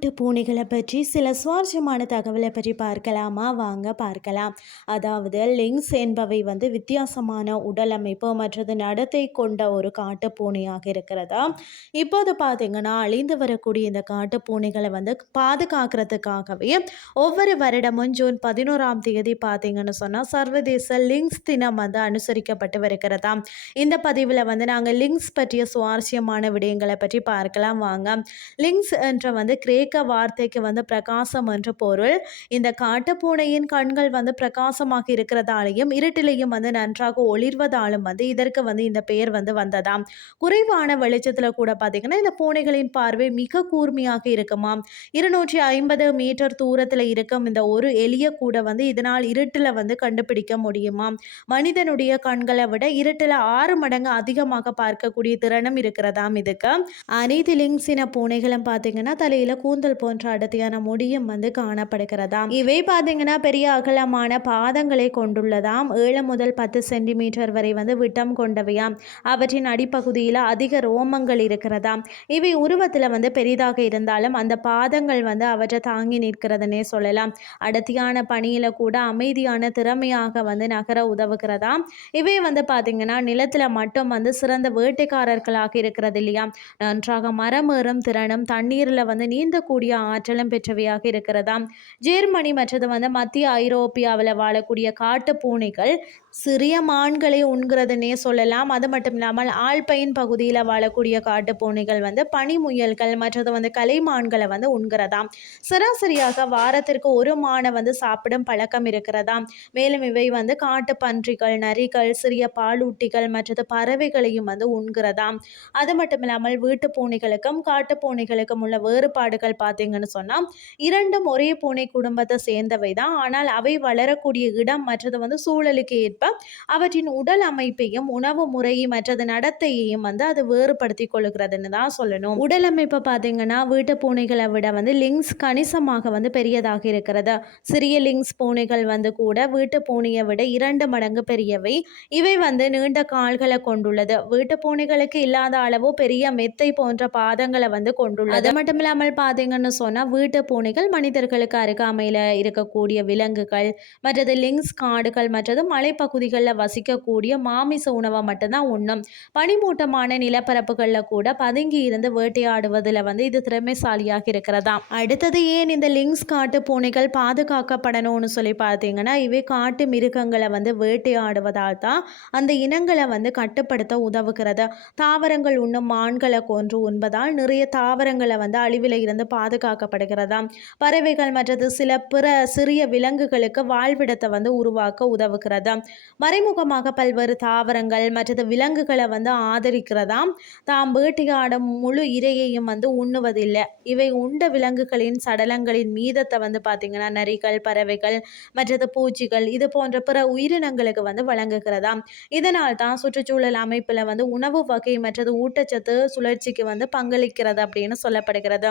பூனைகளை பற்றி சில சுவாரஸ்யமான தகவலை பற்றி பார்க்கலாமா? வாங்க பார்க்கலாம். அதாவது லிங்ஸ் என்பவை வந்து வித்தியாசமான உடல் அமைப்பு மற்றது நடத்தை கொண்ட ஒரு காட்டு பூனையாக இருக்கிறதா? இப்போது பார்த்தீங்கன்னா அழிந்து வரக்கூடிய இந்த காட்டு பூனைகளை வந்து பாதுகாக்கிறதுக்காகவே ஒவ்வொரு வருடமும் ஜூன் பதினோராம் தேதி பார்த்தீங்கன்னு சொன்னால் சர்வதேச லிங்ஸ் தினம் வந்து அனுசரிக்கப்பட்டு வருகிறதா இந்த பதிவில் வந்து நாங்கள் லிங்ஸ் பற்றிய சுவாரஸ்யமான விடயங்களை பற்றி பார்க்கலாம். வாங்க. லிங்ஸ் என்ற வந்து கிரே கிரேக்க வார்த்தைக்கு வந்து பிரகாசம் என்ற பொருள். இந்த காட்டுப்பூனையின் கண்கள் வந்து பிரகாசமாக இருக்கிறதாலையும் இருட்டிலையும் வந்து நன்றாக ஒளிர்வதாலும் வந்து இதற்கு வந்து இந்த பெயர் வந்து வந்ததாம். குறைவான வெளிச்சத்தில் கூட பார்த்தீங்கன்னா இந்த பூனைகளின் பார்வை மிக கூர்மையாக இருக்குமாம். இருநூற்றி ஐம்பது மீட்டர் தூரத்தில் இருக்கும் இந்த ஒரு எளிய கூட வந்து இதனால் இருட்டில் வந்து கண்டுபிடிக்க முடியுமாம். மனிதனுடைய கண்களை விட இருட்டில் ஆறு மடங்கு அதிகமாக பார்க்கக்கூடிய திறனும் இருக்கிறதாம் இதுக்கு. அனைத்து லிங்ஸின பூனைகளும் பார்த்தீங்கன்னா தலையில கூந்தல் போன்ற அடர்த்தியான முடியும் வந்து காணப்படுகிறதாம். இவை பார்த்தீங்கன்னா பெரிய அகலமான பாதங்களை கொண்டுள்ளதாம். ஏழு முதல் பத்து சென்டிமீட்டர் வரை வந்து விட்டம் கொண்டவையாம். அவற்றின் அடிப்பகுதியில் அதிக ரோமங்கள் இருக்கிறதாம். இவை உருவத்தில் வந்து பெரிதாக இருந்தாலும் அந்த பாதங்கள் வந்து அவற்றை தாங்கி நிற்கிறதுனே சொல்லலாம். அடர்த்தியான பணியில் கூட அமைதியான திறமையாக வந்து நகர உதவுகிறதாம். இவை வந்து பார்த்தீங்கன்னா நிலத்தில் மட்டும் வந்து சிறந்த வேட்டைக்காரர்களாக இருக்கிறது இல்லையா நன்றாக மரமேறும் திறனும் தண்ணீரில் வந்து நீந்த நீந்தக்கூடிய ஆற்றலும் பெற்றவையாக இருக்கிறதாம். ஜெர்மனி மற்றது வந்து மத்திய ஐரோப்பியாவில் வாழக்கூடிய காட்டு பூனைகள் சிறிய மான்களை உண்கிறதுனே சொல்லலாம். அது மட்டும் இல்லாமல் ஆழ்பயின் பகுதியில் வாழக்கூடிய காட்டு பூனைகள் வந்து பனிமுயல்கள் மற்றது வந்து கலைமான்களை வந்து உண்கிறதாம். சராசரியாக வாரத்திற்கு ஒரு மானை வந்து சாப்பிடும் பழக்கம் இருக்கிறதாம். மேலும் இவை வந்து காட்டு பன்றிகள் நரிகள் சிறிய பாலூட்டிகள் மற்றது பறவைகளையும் வந்து உண்கிறதாம். அது மட்டும் இல்லாமல் வீட்டு பூனைகளுக்கும் காட்டு பூனைகளுக்கும் உள்ள வேறுபாடுகள் பூனைகள் பார்த்தீங்கன்னு சொன்னால் இரண்டும் ஒரே பூனை குடும்பத்தை சேர்ந்தவை தான் ஆனால் அவை வளரக்கூடிய இடம் மற்றது வந்து சூழலுக்கு ஏற்ப அவற்றின் உடல் அமைப்பையும் உணவு முறையும் மற்றது நடத்தையையும் வந்து அது வேறுபடுத்தி கொள்கிறதுன்னு தான் சொல்லணும். உடல் அமைப்பை பார்த்தீங்கன்னா வீட்டு பூனைகளை விட வந்து லிங்ஸ் கணிசமாக வந்து பெரியதாக இருக்கிறது. சிறிய லிங்ஸ் பூனைகள் வந்து கூட வீட்டு பூனையை விட இரண்டு மடங்கு பெரியவை. இவை வந்து நீண்ட கால்களை கொண்டுள்ளது. வீட்டு பூனைகளுக்கு இல்லாத அளவு பெரிய மெத்தை போன்ற பாதங்களை வந்து கொண்டுள்ளது. அது மட்டும் இல்லாமல் பார்த்தீங்கன்னு சொன்னால் வீட்டு பூனைகள் மனிதர்களுக்கு அருகாமையில் இருக்கக்கூடிய விலங்குகள் மற்றது லிங்ஸ் காடுகள் மற்றது மலைப்பகுதிகளில் வசிக்கக்கூடிய மாமிச உணவை மட்டும்தான் உண்ணும். பனிமூட்டமான நிலப்பரப்புகளில் கூட பதுங்கி இருந்து வேட்டையாடுவதில் வந்து இது திறமைசாலியாக இருக்கிறதா அடுத்தது ஏன் இந்த லிங்ஸ் காட்டு பூனைகள் பாதுகாக்கப்படணும்னு சொல்லி பார்த்தீங்கன்னா இவை காட்டு மிருகங்களை வந்து வேட்டையாடுவதால் தான் அந்த இனங்களை வந்து கட்டுப்படுத்த உதவுகிறது. தாவரங்கள் உண்ணும் மான்களை கொன்று உண்பதால் நிறைய தாவரங்களை வந்து அழிவில் இருந்து பாதுகாக்கப்படுகிறதா? பறவைகள் மற்றது சில பிற சிறிய விலங்குகளுக்கு வாழ்விடத்தை வந்து உருவாக்க உதவுகிறது? மறைமுகமாக பல்வேறு தாவரங்கள் மற்றது விலங்குகளை வந்து ஆதரிக்கிறதாம் தாம் வேட்டையாடும் முழு இரையையும் வந்து உண்ணுவதில்லை. இவை உண்ட விலங்குகளின் சடலங்களின் மீதத்தை வந்து பார்த்திங்கன்னா நரிகள் பறவைகள் மற்றது பூச்சிகள் இது போன்ற பிற உயிரினங்களுக்கு வந்து வழங்குகிறதாம் இதனால் தான் சுற்றுச்சூழல் அமைப்பில் வந்து உணவு வகை மற்றது ஊட்டச்சத்து சுழற்சிக்கு வந்து பங்களிக்கிறது அப்படின்னு சொல்லப்படுகிறது.